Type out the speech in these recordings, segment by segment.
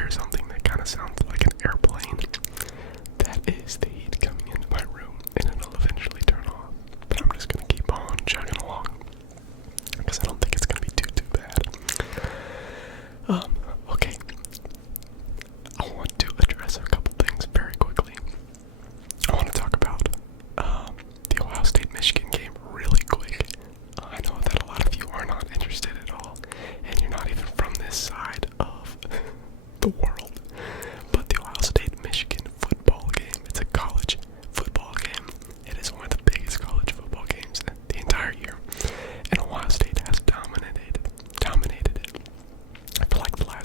hear something that kind of sounds like an airplane, that is the heat coming into my room, and it'll eventually turn off. But I'm just gonna keep on chugging along because I don't think it's gonna be too bad. Okay. I want to address a couple things very quickly. I want to talk about the Ohio State-Michigan game really quick. I know that a lot of you are not interested at all, and you're not even from this side of the world. But the Ohio State-Michigan football game, it's a college football game. It is one of the biggest college football games the entire year. And Ohio State has dominated it for like the last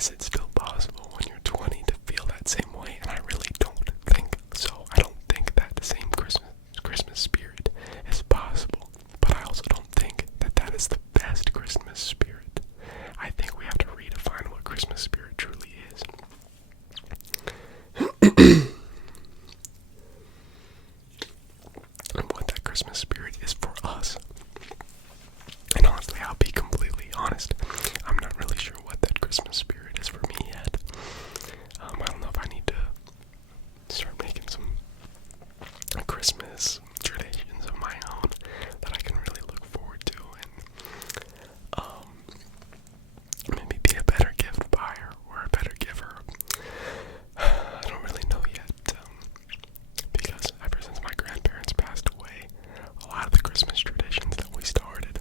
is it still possible when you're 20 to feel that same way? And I really don't think so. I don't think that the same Christmas spirit is possible, but I also don't think that that is the best Christmas spirit. I think we have to redefine what Christmas spirit truly is. And what that Christmas spirit is for us. And honestly, I'll be completely honest, I'm not really sure what that Christmas spirit is for me yet. I don't know if I need to start making some Christmas traditions of my own that I can really look forward to, and maybe be a better gift buyer or a better giver. I don't really know yet, because ever since my grandparents passed away, a lot of the Christmas traditions that we started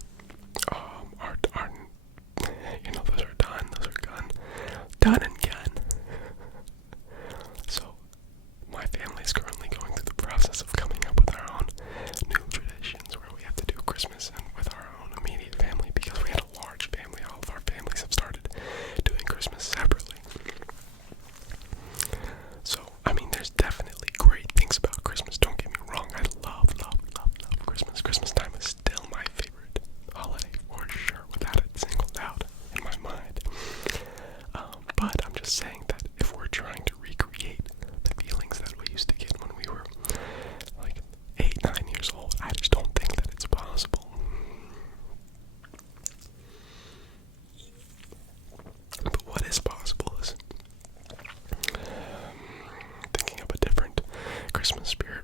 are those are done and gone. So my family is currently going through the process of coming up with our own new traditions where we have to do Christmas and with our own immediate family, because we had a large family. All of our families have started doing Christmas separately. So, I mean, there's definitely great things about Christmas. Don't get me wrong. I love Christmas. Christmas time is still my favorite holiday for sure, without a single doubt in my mind. But I'm just saying that if we're trying to recreate the feelings that we used to get when we were like 8, 9 years old, I just don't think that it's possible. But what is possible is thinking of a different Christmas spirit.